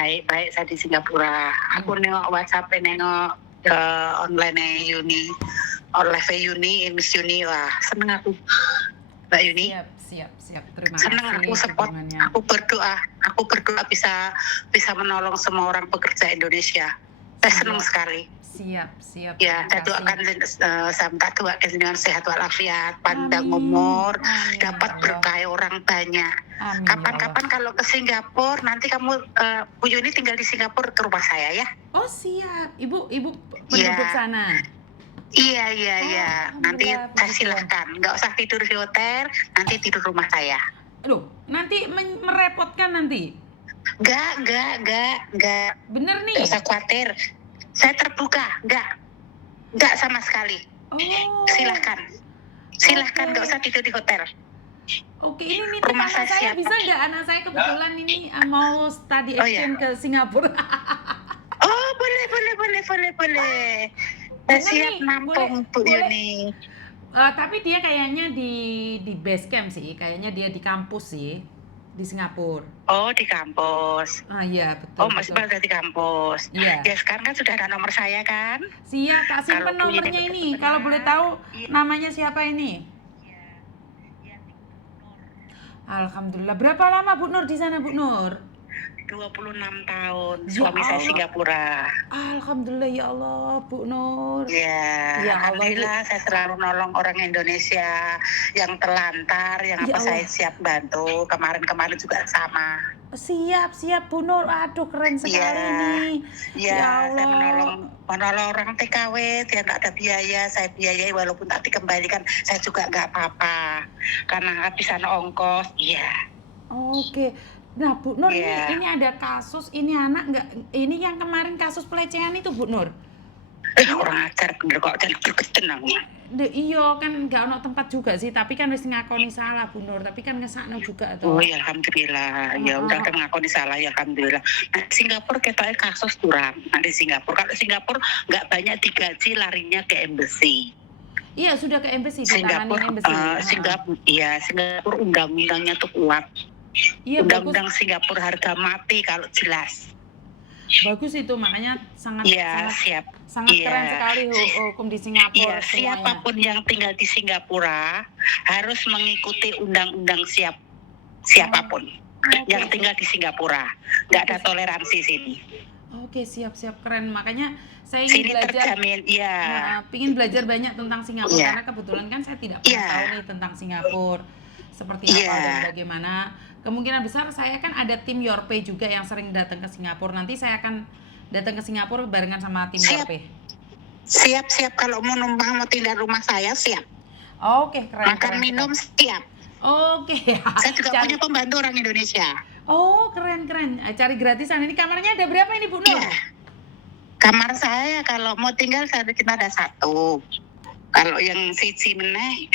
baik saya di Singapura. Aku nengok WhatsApp, nengok online Uni, live Uni, Miss Uni, wah seneng aku, Mbak Yuni. Siap. Terima Seneng kasih aku support, dukungannya. aku berdoa bisa menolong semua orang pekerja Indonesia. Saya senang sekali. Siap. Ya, saya doakan sampai dengan sehat walafiat, panjang umur, dapat berkah orang banyak. Kapan-kapan kalau ke Singapura, nanti kamu Bu Yuni tinggal di Singapura ke rumah saya ya. Oh siap, ibu penduduk sana. Iya. Nanti saya silahkan, nggak usah tidur di hotel, nanti tidur rumah saya. Aduh, nanti merepotkan nanti. Enggak. Bener nih. Nggak usah khawatir. Saya terbuka, enggak sama sekali. Oh. Silahkan, nggak usah tidur di hotel. Oke, ini rumah saya bisa nggak? Anak saya kebetulan ini mau study exchange ke Singapura. Oh, boleh. Saya siap nampung Bu Yuni. Tapi dia kayaknya di base camp sih, kayaknya dia di kampus sih. Di Singapura. Oh, di kampus. Iya, betul. Oh, masih pada di kampus. Iya. Ya, sekarang kan sudah ada nomor saya kan? Siap, tak simpen nomornya ini. Kalau boleh tahu namanya siapa ini? Alhamdulillah. Berapa lama Bu Nur di sana, Bu Nur? 26 tahun. Suami saya Singapura. Alhamdulillah ya Allah, Bu Nur. Ya alhamdulillah saya selalu nolong orang Indonesia yang terlantar, yang apa saya siap bantu. Kemarin juga sama. Siap Bu Nur. Aduh, keren sekali nih. Ya Allah. Saya menolong orang TKW, dia nggak ada biaya, saya biayai walaupun tak dikembalikan, saya juga nggak apa-apa karena habisan ongkos. Iya. Oke. Nah, Bu Nur, ini ada kasus, ini anak ini yang kemarin kasus pelecehan itu, Bu Nur. Kurang ajar bener kok, jangan tenang. Iya kan nggak ono tempat juga sih, tapi kan wis ngakoni salah Bu Nur, tapi kan ngesakno juga toh. Oh ya alhamdulillah, ya udah kan ngakoni salah ya alhamdulillah. Nah, Singapura ketoknya kasus kurang. Nanti Singapura, kalau Singapura nggak banyak digaji larinya ke embassy. Iya sudah ke embassy, ditanganin embassy. Singapura undang-undangnya tuh kuat. Iya, undang-undang Singapura harga mati kalau jelas. Bagus itu, makanya sangat keren sekali hukum di Singapura. Siapapun yang tinggal di Singapura harus mengikuti undang-undang siapapun yang tinggal di Singapura. Nggak ada toleransi sini. Oke, siap keren. Makanya saya ingin belajar. Terjamin, pingin belajar banyak tentang Singapura karena kebetulan kan saya tidak pernah tahu nih tentang Singapura. Seperti apa dan bagaimana. Kemungkinan besar saya kan ada tim Your Pay juga yang sering datang ke Singapura. Nanti saya akan datang ke Singapura barengan sama tim Your Pay. Siap. Kalau mau numpang mau tinggal rumah saya, siap. Oke, keren. Makan minum siap. Oke. Saya juga punya pembantu orang Indonesia. Oh, keren. Cari gratisan. Ini kamarnya ada berapa ini, Bu Nur? Iya. Kamar saya kalau mau tinggal kita ada 1. Kalau yang siji meneh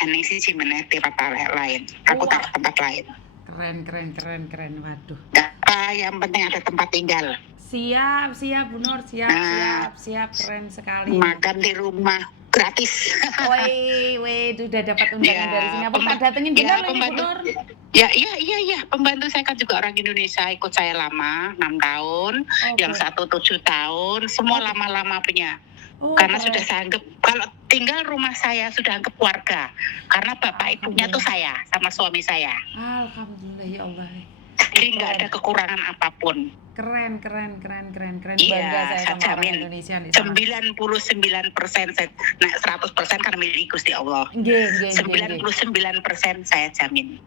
di tempat lain. Aku taruh tempat lain. Keren. Waduh. Yang penting ada tempat tinggal. Siap Bu Nur. Siap. Keren sekali. Makan di rumah gratis. Woi, udah dapat undangan dari Singapura. Tak datengin benar Bu Nur. Iya. Pembantu saya kan juga orang Indonesia, ikut saya lama 6 tahun, yang 1 7 tahun, semua lama-lama punya. Karena sudah saya anggap, kalau tinggal rumah saya sudah anggap keluarga. Karena bapak ibunya tuh saya, sama suami saya. Alhamdulillah ya Allah. Jadi nggak ada kekurangan apapun. Keren. Bangga saya sama orang Indonesia di sana. 99%, 100% karena milik Gusti Allah. 99% saya jamin.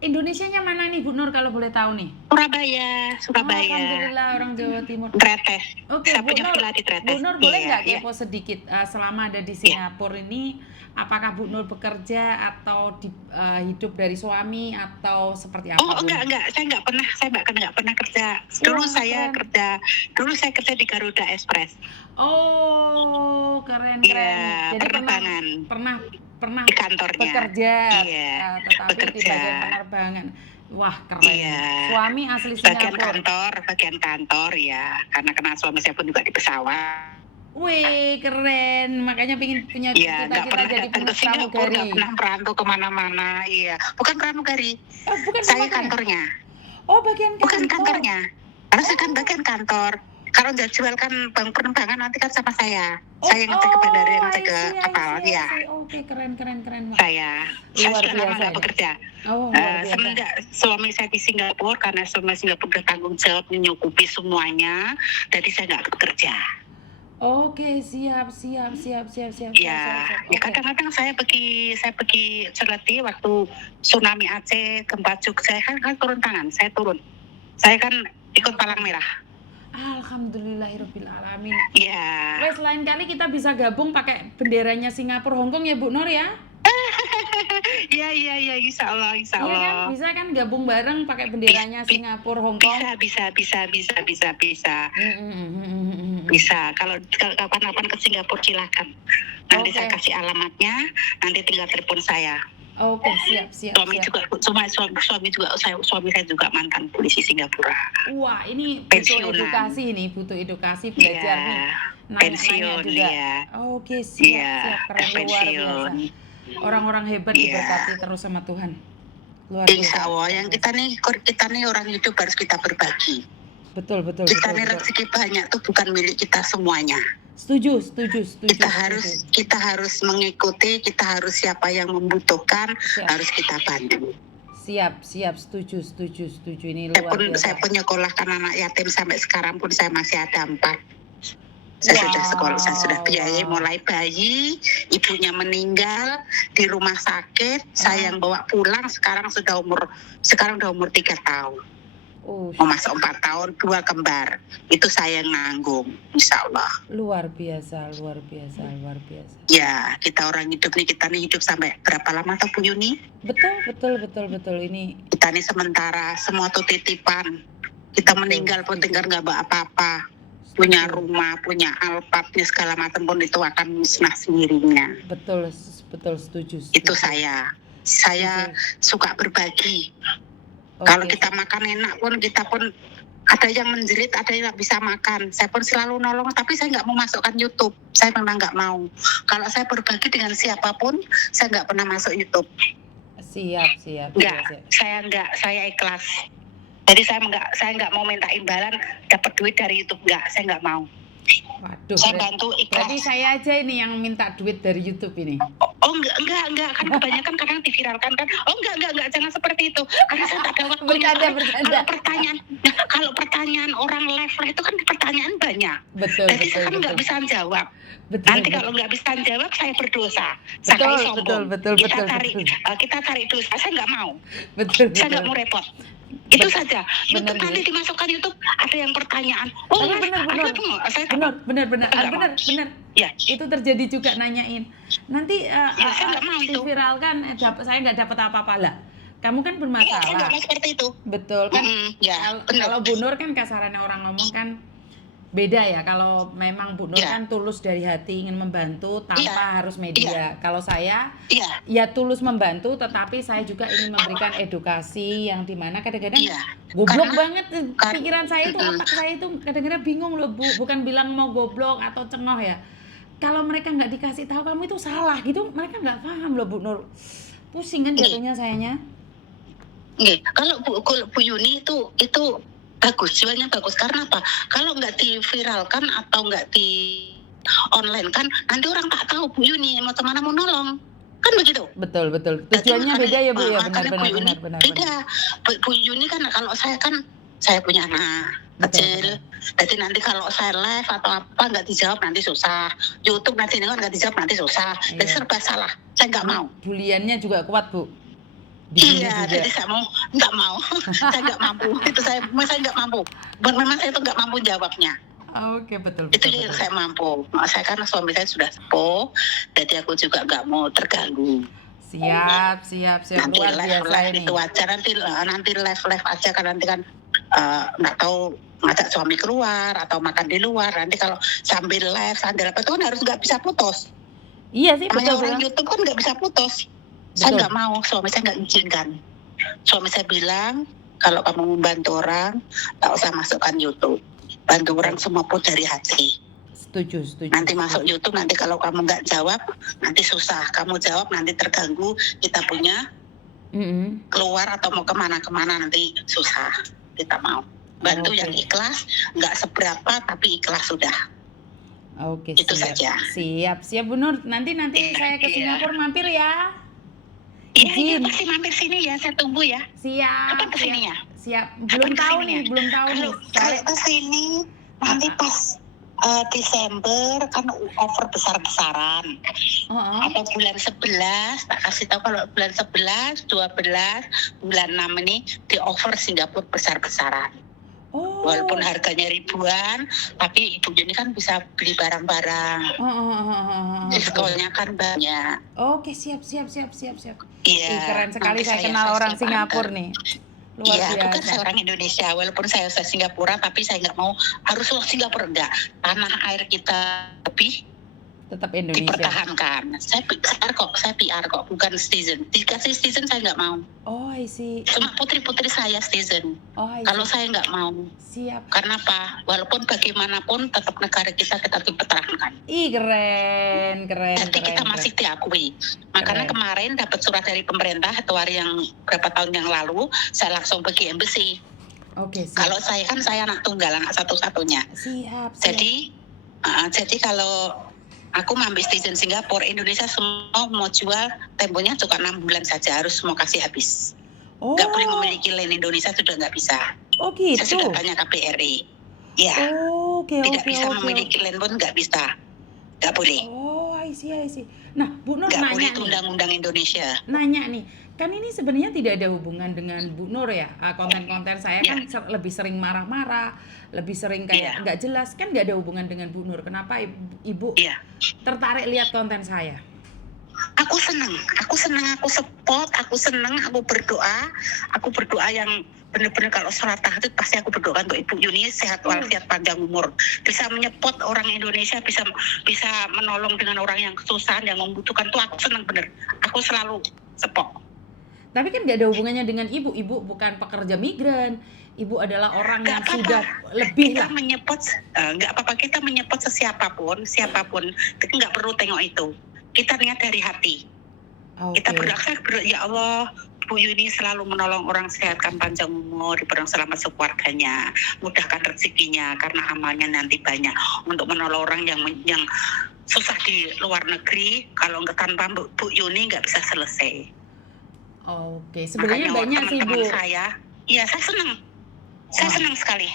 Indonesianya mana nih Bu Nur kalau boleh tahu nih? Surabaya. Alhamdulillah, orang Jawa Timur. Tretes. Oke, saya punya villa di Tretes. Bu Nur boleh nggak kepo sedikit selama ada di Singapura ini, apakah Bu Nur bekerja atau hidup dari suami atau seperti apa? Oh enggak, saya nggak pernah kerja. Dulu saya kerja di Garuda Express. Oh, keren. Jadi pernah di kantornya bekerja, tetapi di bagian penerbangan. Wah, keren. Suami asli Singapura. Bagian kantor ya, karena kenal suami saya pun juga di pesawat. Wih, keren. Makanya pengen punya cita-cita jadi pilot pramugari. Nggak pernah merantau kemana-mana. Iya, bukan pramugari. Bukan saya kantornya. Oh, bagian kantor. Bukan kantornya. Karena saya kan bagian kantor. Kalau nggak jual kan bank penerbangan nanti kan sama saya. Saya ngecek ke Oh, bandara, yang ngecek I ke see, I kapal, see, I ya. see. Oke, keren, keren, keren. Saya Luar sudah lama biasa nggak ini. bekerja. Oh, luar biasa. Semenjak suami saya di Singapura, karena suami Singapura bertanggung jawab menyukupi semuanya, jadi saya nggak bekerja. Oke, siap. Ya Oke. kadang-kadang saya pergi Celeti waktu tsunami Aceh, gempa Jogja, kan turun tangan, saya turun. Saya kan ikut palang merah. Alhamdulillahirabbil alamin. Ya. Wes lain kali kita bisa gabung pakai benderanya Singapura Hongkong ya Bu Nur ya. Iya, insya Allah. Iya kan, bisa kan gabung bareng pakai benderanya Singapura Hongkong. Bisa. Bisa. Kalau kapan-kapan ke Singapura silakan. Nanti saya kasih alamatnya, nanti tinggal telepon saya. Oke, siap. Suami saya juga mantan polisi Singapura. Wah, ini butuh edukasi belajar nih. Nanya-nanya juga. Ya. Oke, siap. Keren, luar biasa. Orang-orang hebat diberkati terus sama Tuhan. Luar biasa. Insya Allah, yang kita nih orang hidup harus kita berbagi. Betul. Kita nih rezeki banyak tuh bukan milik kita semuanya. Setuju. Kita harus mengikuti, kita harus siapa yang membutuhkan, harus kita bantu. Siap, setuju. Ini luar biasa. Saya pun nyekolahkan anak yatim sampai sekarang pun saya masih ada 4. Saya sudah biayai mulai bayi, ibunya meninggal di rumah sakit, saya yang bawa pulang, sekarang udah umur 3 tahun. Mau masuk 4 tahun, 2 kembar. Itu saya yang nanggung, insya Allah. Luar biasa. Ya, kita orang hidup nih, hidup sampai berapa lama tuh Bu Yuni? Betul. Ini kita nih sementara, semua tuh titipan. Kita meninggal pun tinggal nggak bawa apa-apa. Punya rumah, punya Alphard, segala macam pun itu akan musnah sendirinya. Betul, setuju. Itu saya suka berbagi. Kalau kita makan enak pun, kita pun ada yang menjerit, ada yang nggak bisa makan. Saya pun selalu nolong, tapi saya nggak mau masukkan YouTube. Saya memang nggak mau. Kalau saya berbagi dengan siapapun, saya nggak pernah masuk YouTube. Siap. Saya ikhlas. Jadi saya nggak mau minta imbalan dapat duit dari YouTube, saya nggak mau. Waduh, saya bantu ikhlas. Berarti saya aja ini yang minta duit dari YouTube ini. Oh enggak, kan kebanyakan kadang diviralkan kan. Oh enggak, jangan seperti itu. Karena saya tak ada waktunya. Kalau pertanyaan orang live itu kan pertanyaan banyak. Betul. Jadi saya kan nggak bisa jawab. Betul. Nanti kalau nggak bisa jawab saya berdosa. Saya sombong. Betul. Kita cari dosa. Saya nggak mau. Betul. Saya nggak mau repot. Itu saja. YouTube nanti dimasukkan YouTube ada yang pertanyaan. Oh benar. Ya. Itu terjadi juga nanyain. Nanti saya nggak mau itu. Viralkan, saya nggak dapat apa-apa lah. Kamu kan bermasalah. Saya nggak mau seperti itu. Betul kan? Kalau Bu Nur kan kasarannya orang ngomong kan beda ya. Kalau memang Bu Nur kan tulus dari hati ingin membantu tanpa harus media. Kalau saya ya tulus membantu, tetapi saya juga ingin memberikan edukasi yang dimana kadang-kadang goblok banget pikiran saya itu, otak saya itu kadang-kadang bingung loh Bu. Bukan bilang mau goblok atau cengok ya. Kalau mereka nggak dikasih tahu kamu itu salah gitu, mereka nggak paham loh Bu Nur. Pusing kan jatuhnya sayanya. Kalau Bu Yuni itu bagus, jualnya bagus. Karena apa? Kalau nggak diviralkan atau nggak di online kan, nanti orang tak tahu Bu Yuni mau kemana mau nolong. Kan begitu? Betul. Tujuannya beda ya Bu ya, benar. Beda. Bu Yuni kan kalau saya punya anak kecil. Jadi nanti kalau saya live atau apa nggak dijawab nanti susah. YouTube nanti nggak dijawab nanti susah. Jadi serba salah. Saya nggak mau. Buliannya juga kuat Bu. Iya, jadi saya nggak mau. Saya nggak mampu. Itu saya nggak mampu. Memang saya itu nggak mampu jawabnya. Oke, betul. Itu yang saya mampu. Saya karena suami saya sudah sepuh, jadi aku juga nggak mau terganggu. Siap. Nanti live itu aja. Nanti live aja kan nanti kan nggak tahu ngajak suami keluar atau makan di luar. Nanti kalau sambil live sambil apa itu kan harus nggak bisa putus. Iya sih, betul. Orang YouTube kan nggak bisa putus. Saya nggak mau, suami saya nggak izinkan. Suami saya bilang, kalau kamu membantu orang, tak usah masukkan YouTube. Bantu orang semua pun dari hati. Setuju. Nanti masuk YouTube, nanti kalau kamu nggak jawab, nanti susah. Kamu jawab, nanti terganggu. Kita punya keluar atau mau kemana-kemana nanti susah. Kita mau. Bantu yang ikhlas, nggak seberapa tapi ikhlas sudah. Oke, Itu siap. saja. Siap Bu Nur. Nanti saya ke Singapura mampir ya. Iya, pasti mampir sini ya, saya tunggu ya. Siap. Kapan kesininya? Siap. Belum tahu nih. Kalau kesini nanti pas Desember kan offer besar-besaran. Atau bulan 11, tak kasih tahu kalau bulan 11, 12, bulan 6 ini di offer Singapura besar-besaran. Walaupun harganya ribuan, tapi Ibu Yuni kan bisa beli barang-barang. Diskonnya kan banyak. Oke, siap. Iya. Keren sekali saya kenal orang Singapura nih. Luar biasa. Iya, bukan saya orang Indonesia. Walaupun saya Singapura, tapi saya nggak mau harus Singapura, enggak. Tanah air kita lebih tetap Indonesia dipertahankan. Saya PR kok, bukan citizen. Dikasih citizen saya nggak mau. I see. Cuma putri-putri saya citizen. Kalau saya nggak mau. Siap. Karena apa? Walaupun bagaimanapun tetap negara kita dipertahankan. Keren. Jadi kita masih diakui. Makanya kemarin dapat surat dari pemerintah hari yang berapa tahun yang lalu, saya langsung pergi embassy. Oke. Kalau saya kan saya anak tunggal, anak satu-satunya. Siap. Jadi kalau aku mengambil citizen Singapura, Indonesia semua mau jual, temponya cuma 6 bulan saja, harus semua kasih habis. Nggak boleh memiliki land Indonesia, sudah nggak bisa. Gitu. Saya sudah tanya KBRI. Ya. Tidak bisa memiliki land pun nggak bisa. Nggak boleh. I see. Nah, Bu Nur nggak nanya boleh nih. Undang-undang Indonesia. Nanya nih, kan ini sebenarnya tidak ada hubungan dengan Bu Nur ya. Konten-konten saya kan lebih sering marah-marah, lebih sering kayak nggak jelas, kan nggak ada hubungan dengan Bu Nur. Kenapa Ibu tertarik lihat konten saya? Aku senang, aku support, aku senang, aku berdoa yang benar-benar kalau sholat tahajud pasti aku berdoa untuk Ibu Yuni sehat walafiat panjang umur, bisa menyepot orang Indonesia, bisa menolong dengan orang yang kesusahan, yang membutuhkan, tuh aku senang bener, aku selalu support. Tapi kan nggak ada hubungannya dengan Ibu bukan pekerja migran, Ibu adalah orang yang sudah lebih kita menyepot, nggak apa-apa kita menyepot siapapun, kita nggak perlu tengok itu. Kita niat dari hati. Kita berdoa, ya Allah, Bu Yuni selalu menolong orang, sehatkan panjang umur, diberi selamat sekeluarganya, mudahkan rezekinya, karena amalnya nanti banyak untuk menolong orang yang susah di luar negeri. Kalau nggak tanpa Bu Yuni nggak bisa selesai. Sebenarnya banyak sih Bu. Saya senang. Saya senang sekali.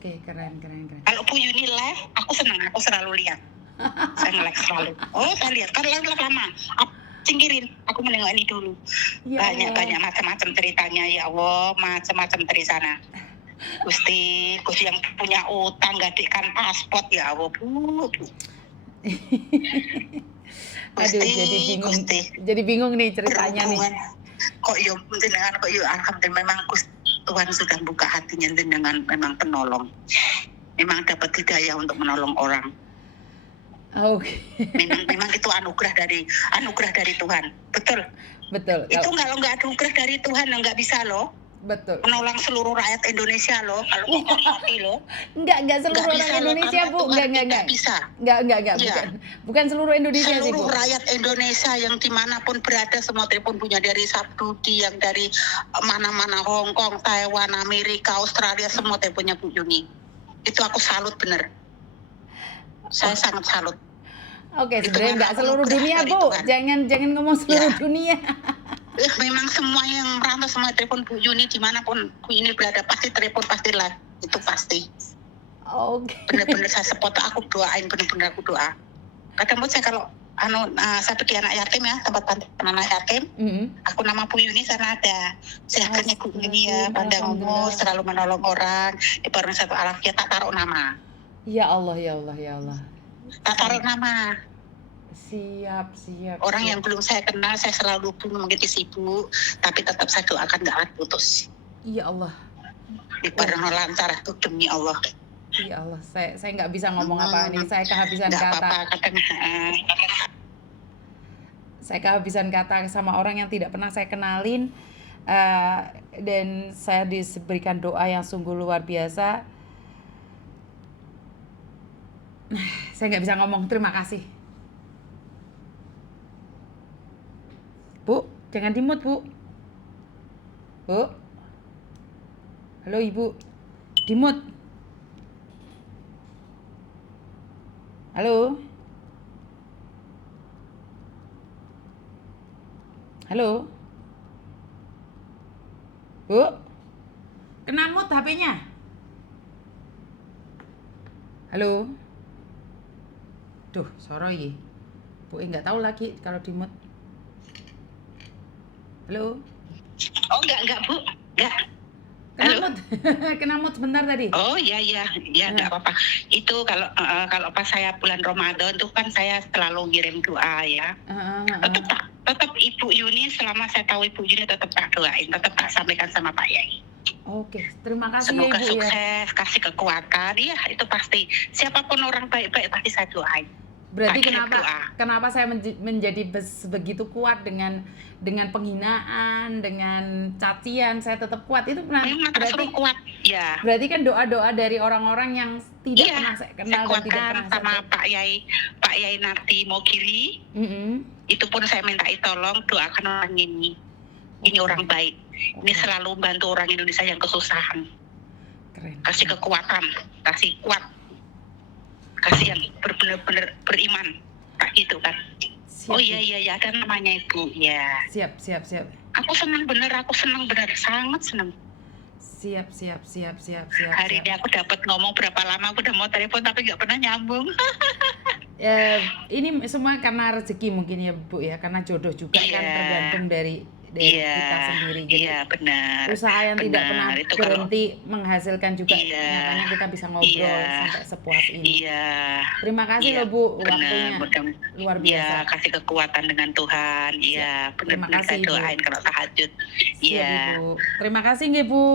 Keren. Kalau Bu Yuni live, aku senang, aku selalu lihat. Saya nge-like selalu. Saya lihat, kan live lama. Singkirin, aku menengok ini dulu. Banyak macam-macam ceritanya, ya Allah, macam-macam dari sana. Gusti yang punya utang, gadikkan paspor, ya Allah, Bu. Jadi bingung nih ceritanya nih. Kok alhamdulillah memang Tuhan sudah buka hatinya dengan memang penolong. Memang dapat hidayah untuk menolong orang. Memang itu anugerah dari Tuhan. Betul. Itu kalau nggak anugerah dari Tuhan nggak bisa loh. Betul. Menolong seluruh rakyat Indonesia loh. Kalau ngomong mati loh. Enggak seluruh orang Indonesia Bu. Enggak bisa. Enggak. Bukan seluruh Indonesia sih Bu. Seluruh rakyat Indonesia yang dimanapun berada, semua telepon punya, dari Sabdudi, yang dari mana-mana, Hong Kong, Taiwan, Amerika, Australia, semua teleponnya Bu Yuni. Itu aku salut bener. Saya sangat salut. Sebenarnya nggak seluruh dunia Bu. Jangan ngomong seluruh dunia. Memang semua yang merantau, semua telepon Bu Yuni, dimanapun Bu Yuni berada pasti telepon, pasti live. Itu pasti. Bener-bener saya support, aku doain, bener-bener aku doa. Kadang pun saya kalau saya pergi anak yatim ya, tempat anak yatim, aku nama Bu Yuni sana ada. Sehatnya Bu Yuni ya, panjang umur, selalu menolong orang, diberi satu alafiat, tak taruh nama. Ya Allah. Tak taruh nama. Siap. Orang yang belum saya kenal, saya selalu mengerti Ibu, tapi tetap saya doakan nggak akan putus. Ya Allah. Diberi lancar tuh, demi Allah. Ya Allah, saya nggak bisa ngomong apa nih, saya kehabisan kata. Saya kehabisan kata sama orang yang tidak pernah saya kenalin, dan saya diberikan doa yang sungguh luar biasa. Saya nggak bisa ngomong, terima kasih. Bu, jangan dimut Bu. Bu. Halo Ibu. Dimut. Halo. Halo. Bu. Kena mute HP-nya. Halo. Duh, soro iki. Bu nggak tahu lagi kalau di mute. Halo. Oh, enggak, Bu. Enggak. Kena Halo. mute. Kena mute sebentar tadi. Oh, iya, enggak apa-apa. Itu kalau pas saya bulan Ramadan tuh kan saya selalu ngirim doa ya. Tetap Ibu Yuni, selama saya tahu Ibu Yuni tetap tak doain, tetap tak sampaikan sama Pak Yai. Oke, terima kasih Semoga ya Ibu sukses, kasih kekuatan. Iya, itu pasti. Siapapun orang baik-baik pasti saya doain. Berarti Akhirnya kenapa saya menjadi begitu kuat dengan penghinaan, dengan cacian, saya tetap kuat itu berarti kuat. Ya. Berarti kan doa-doa dari orang-orang yang tidak pernah saya kenal saya dan tidak pernah sama Pak Yai Narti Mogiri. Itu pun saya minta tolong doakan orang ini. Ini orang baik. Ini selalu bantu orang Indonesia yang kesusahan. Keren. Kasih kekuatan, kasih kuat. Kasih yang benar-benar beriman. Tak gitu kan. Siap, oh iya ada namanya Ibu. Ya. Siap. Aku senang bener, sangat senang. Siap. Hari ini aku dapat ngomong berapa lama aku udah mau telepon tapi nggak pernah nyambung. Ini semua karena rezeki mungkin ya Bu ya, karena jodoh juga kan tergantung dari kita sendiri. Jadi benar. Usaha yang tidak pernah berhenti menghasilkan juga. Makanya kita bisa ngobrol sampai sepuas ini. Terima kasih loh Bu waktunya. Luar biasa. Kasih kekuatan dengan Tuhan. Terima kasih Ibu. Doain kalau tahajud. Ibu. Terima kasih nggih Bu.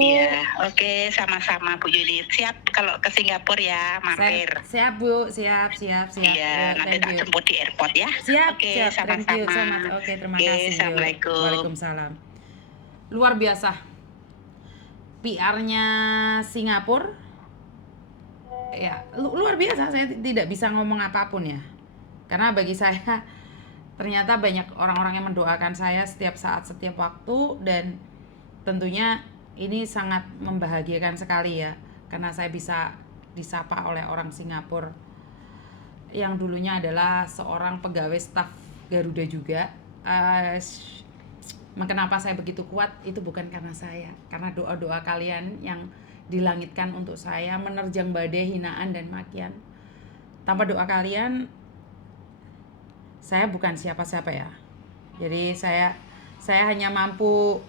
Oke, sama-sama Bu Yuni. Siap kalau ke Singapura ya, mampir. Siap Bu, siap. Nanti tak jemput di airport ya. Siap, sama-sama. Thank you so much. Oke, terima kasih. Assalamualaikum. Waalaikumsalam. Luar biasa. PR-nya Singapura. Ya, luar biasa. Saya tidak bisa ngomong apapun ya. Karena bagi saya ternyata banyak orang-orang yang mendoakan saya setiap saat, setiap waktu, dan tentunya ini sangat membahagiakan sekali ya. Karena saya bisa disapa oleh orang Singapura yang dulunya adalah seorang pegawai staf Garuda juga. Kenapa saya begitu kuat? Itu bukan karena saya, karena doa-doa kalian yang dilangitkan untuk saya, menerjang badai hinaan dan makian. Tanpa doa kalian, saya bukan siapa-siapa ya. Jadi saya hanya mampu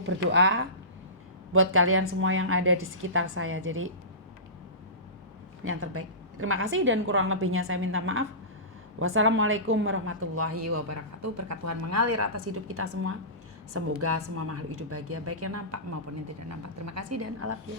berdoa buat kalian semua yang ada di sekitar saya. Jadi yang terbaik. Terima kasih dan kurang lebihnya saya minta maaf. Wassalamualaikum warahmatullahi wabarakatuh. Berkat Tuhan mengalir atas hidup kita semua. Semoga semua makhluk hidup bahagia, baik yang nampak maupun yang tidak nampak. Terima kasih dan I love you.